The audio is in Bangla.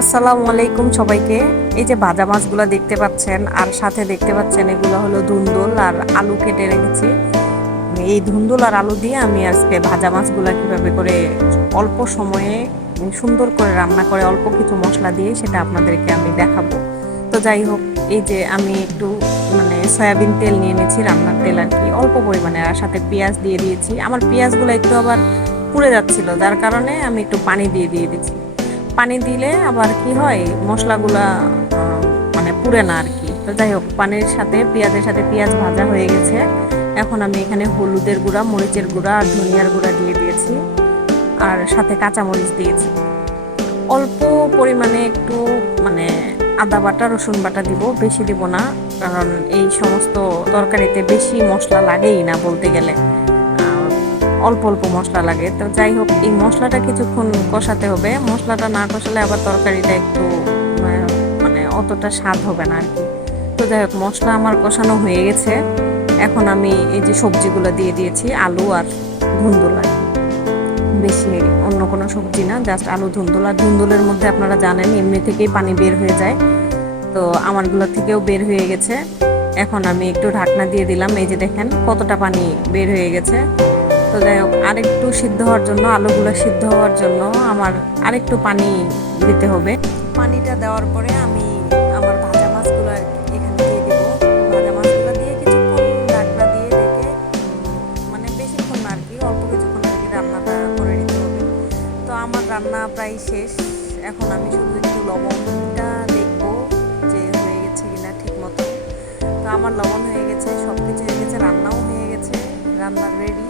আসসালামু আলাইকুম সবাইকে। এই যে ভাজা মাছগুলো দেখতে পাচ্ছেন, আর সাথে দেখতে পাচ্ছেন এগুলো হলো ধুন্দুল আর আলু কেটে রেখেছি। এই ধুন্দুল আর আলু দিয়ে আমি আজকে ভাজা মাছগুলো কীভাবে করে অল্প সময়ে সুন্দর করে রান্না করে অল্প কিছু মশলা দিয়ে সেটা আপনাদেরকে আমি দেখাবো। তো যাই হোক, এই যে আমি একটু মানে সয়াবিন তেল নিয়ে নিয়েছি রান্নার তেল আর কি। অল্প পরিমাণে আর সাথে পেঁয়াজ দিয়ে দিয়েছি। আমার পেঁয়াজগুলো একটু আবার পুড়ে যাচ্ছিল, যার কারণে আমি একটু পানি দিয়ে দিয়ে দিয়েছি। পানি দিলে আবার কি হয়? মশলাগুলা মানে পুড়ে না আর কি তো যাই হোক, পানির সাথে, পেঁয়াজের সাথে পেঁয়াজ ভাজা হয়ে গেছে। এখন আমি এখানে হলুদের গুঁড়া, মরিচের গুঁড়া আর ধনিয়ার গুঁড়া দিয়ে দিয়েছি। আর সাথে কাঁচামরিচ দিয়েছি। অল্প পরিমাণে একটু মানে আদা বাটা, রসুন বাটা দিব, বেশি দিব না। কারণ এই সমস্ত তরকারিতে বেশি মশলা লাগেই না বলতে গেলে। অল্প অল্প মশলা লাগে। তো যাই হোক, এই মশলাটা কিছুক্ষণ কষাতে হবে। মশলাটা না কষালে আবার তরকারিটা একটু মানে অতটা স্বাদ হবে না আর কি তো যাই হোক, মশলা আমার কষানো হয়ে গেছে। এখন আমি এই যে সবজিগুলো দিয়ে দিয়েছি, আলু আর ধুন্দুল। বেশি অন্য কোনো সবজি না, জাস্ট আলু, ধুন্দুল। ধুন্দুলের মধ্যে আপনারা জানেন, এমনি থেকেই পানি বের হয়ে যায়। তো আমারগুলো থেকেও বের হয়ে গেছে। এখন আমি একটু ঢাকনা দিয়ে দিলাম। এই যে দেখেন, কতটা পানি বের হয়ে গেছে। তো যাই হোক, আরেকটু সিদ্ধ হওয়ার জন্য, আলুগুলো সিদ্ধ হওয়ার জন্য আমার আরেকটু পানি দিতে হবে। পানিটা দেওয়ার পরে আমি আমার ভাজা মাছগুলো এখানে দিয়ে দিব। ভাজা মাছগুলো দিয়ে কিছুক্ষণ ঢাকনা দিয়ে রেখে মানে বেশিক্ষণ আর কি, অল্প কিছুক্ষণ আর কি রান্নাটা করে নিতে হবে। তো আমার রান্না প্রায় শেষ। এখন আমি শুধু একটু লবণটা দেখব যে হয়ে গেছে কিনা ঠিক মতো তো আমার লবণ হয়ে গেছে সব কিছু হয়ে গেছে, রান্নাও হয়ে গেছে রান্নার রেডি